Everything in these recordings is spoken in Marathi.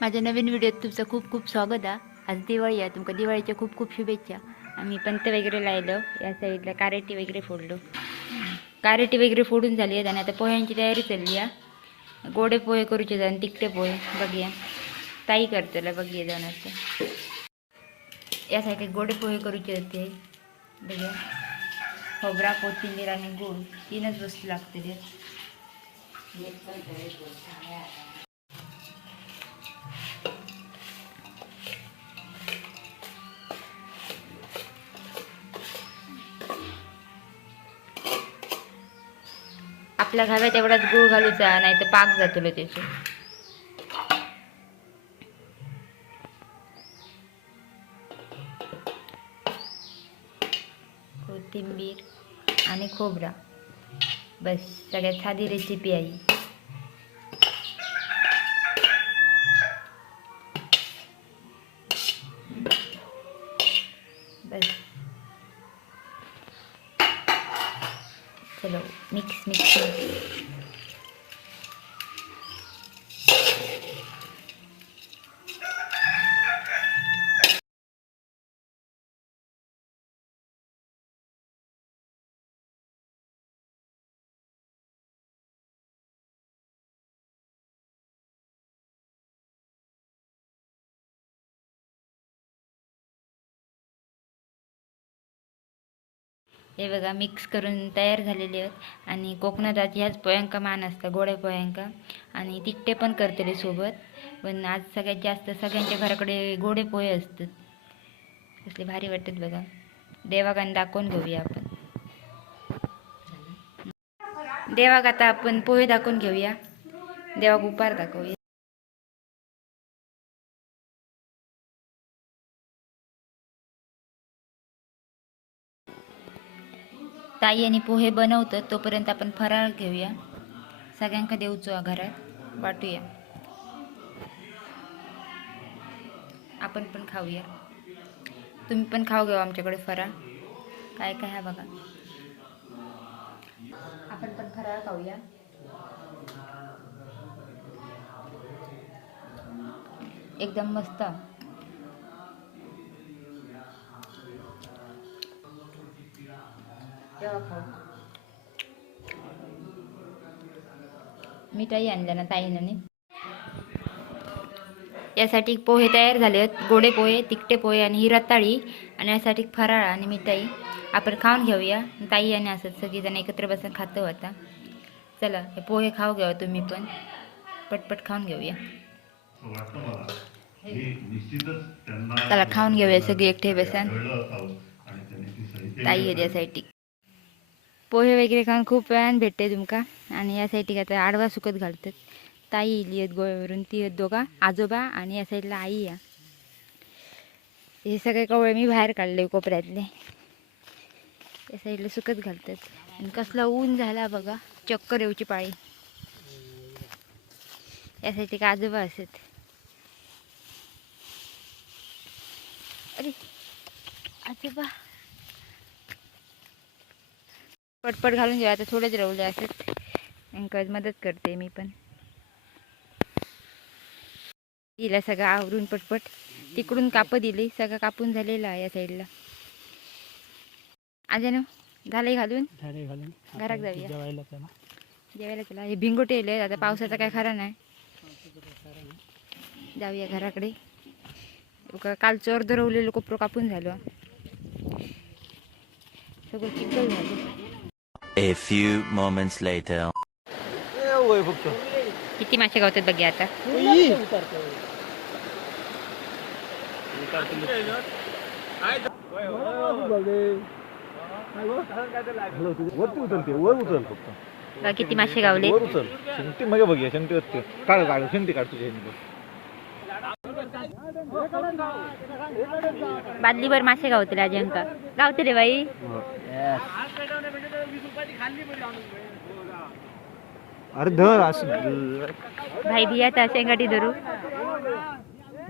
माझ्या नवीन व्हिडिओत तुमचं खूप खूप स्वागत आहे. आज दिवाळी आहे, तुमका दिवाळीच्या खूप खूप शुभेच्छा. आम्ही पंत वगैरे लायलो, या साईडला कारेटी वगैरे फोडलो. कारेटी वगैरे फोडून झाली आहेत आणि आता पोह्यांची तयारी चालली आहे. गोडे पोहे करूचे जाऊन तिखटे पोहे बघूया ताई करतला बघूया जाऊन आता. या साईडला गोडे पोहे करूचे होते बघूया. खोबरा, कोथिंबीर आणि गूळ 3च वस्तू लागते. आपल्या घाव्यात एवढाच गूळ घालूचा, नाही तर पाक जातलो त्याचे. कोथिंबीर आणि खोबरा, बस सगळ्यात साधी रेसिपी आहे. बस चलो मिक्स मिक्स. हे बघा मिक्स करून तयार झालेले आहेत. आणि कोकणात ह्याच पोह्यांका मान असतं, गोड्या पोह्यांका. आणि तिखटे पण करतले सोबत. पण आज सगळ्यात जास्त सगळ्यांच्या घराकडे गोडे पोहे असतात. कसले भारी वाटतात बघा. देवाकान दाखवून घेऊया आपण. देवाक आता आपण पोहे दाखवून घेऊया. देवाक उपार दाखवूया. ताई आणि पोहे बनवतात तोपर्यंत आपण फराळ घेऊया. सगळ्यांका देऊचो घरात वाटूया. आपण पण खाऊया. तुम्ही पण खाऊ घेऊ आमच्याकडे फराळ. काय काय आहे बघा. आपण पण फराळ खाऊया. एकदम मस्त. मिठाई आणल्या ना ताईने. यासाठी पोहे तयार झाले आहेत. गोडे पोहे, तिखटे पोहे आणि ही रताळी. आणि यासाठी फराळ आणि मिठाई आपण खाऊन घेऊया. ताई आणि असत सगळीजण एकत्र बसून खातो आता. चला हे पोहे खाऊ घ्यावा तुम्ही पण. पटपट खाऊन घेऊया. चला खाऊन घेऊया सगळी एकटे बसून. ताई आहे यासाठी. पोहे वगैरे खाऊन खूप वेळानं भेटते तुमका. आणि या साईडला आता आडवा सुकत घालतात. ताई इली आहेत गोव्यावरून, ती आहेत दोघा आजोबा. आणि या साईडला आई या. हे सगळे कवळे मी बाहेर काढले कोपऱ्यातले. या साईडला सुकत घालतात. आणि कसला ऊन झाला बघा, चक्कर येऊची पाळी. या साईडला का आजोबा असत. अरे आजोबा पटपट घालून घेऊ. आता थोडेच रवले असत. अंकल मदत करते मी पण. दिला सगळं आवरून पटपट. तिकडून काप दिली, सगळं कापून झालेलं आहे या साईडला. आजन झालंय घालून घरात जाऊया जेवायला. चला हे भिंगोटे येले. आता पावसाचा काय खरा नाही. जाऊया घराकडे. काल अर्ध रवलेलं कोपरं कापून झालं. सगळं चिखल झालं. A few moments later. किती मासे गावतात बघा आता. किती मासे गावले. बघूया शेंगटी काढ तुझ्या बादलीभर मासे गावतले अजिंका गावतले बाई. अरे धर असं भाई भियाता शेंगाटी धरू.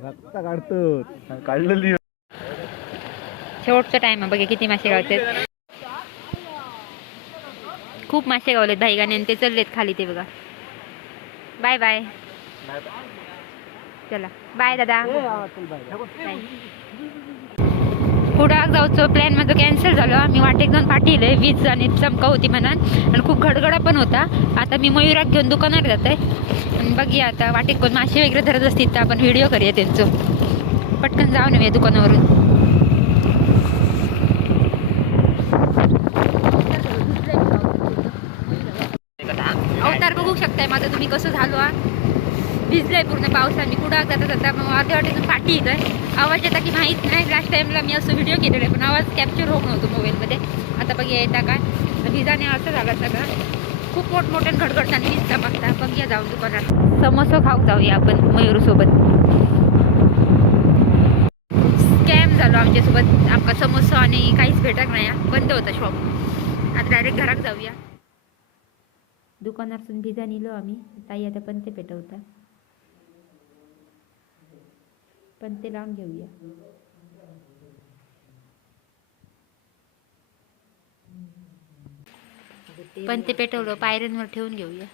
रक्त काढतो काढलेली. शेवटचा टाइम आहे बघा किती मासे गावतात. खूप मासे गावलेत भाईगाने आणि ते चाललेत खाली ते बघा. Bye bye. चला बाय दादा. कुडाळ जाऊचं प्लॅन माझं कॅन्सल झालं. आम्ही वाटेक जाऊन पाठीले वीज आणि चमका होती म्हणान आणि खूप घडघडा पण होता. आता मी मयुराक घेऊन दुकानावर जात आहे आणि बघूया आता वाटेक कोण मासे वगैरे धरत असतील तर आपण व्हिडिओ करूया त्यांचं. पटकन जाऊन येऊया दुकानावरून. अवतार बघू शकताय माझं तुम्ही कसं झालो. भिजलंय पूर्ण पावसाने. कुडाळ जाता जाता मग अर्ध्या वाटेतून पाठी येतोय. आवाज येता की माहीत नाही. लास्ट टाइमला मी असं व्हिडिओ केलेला पण आवाज कॅप्चर होत नव्हतो मोबाईलमध्ये. आता बघूया येता काय भिजाने असं झालं सगळं. खूप मोठमोठ्या घडघडताना वीज चमकता. बघूया जाऊन दुकानात समोसा खाऊ जाऊया आपण मयूरसोबत. स्कॅम झालो आमच्यासोबत. आमका समोसा आणि काहीच भेटत नाही. बंद होता शॉप. आता डायरेक्ट घरात जाऊया. दुकानातून भिजा नेलो आम्ही. ताई आता पण ते पेटवता. पण ते लावून घेऊया. पण ते पेटवलं पायऱ्यांवर ठेवून घेऊया.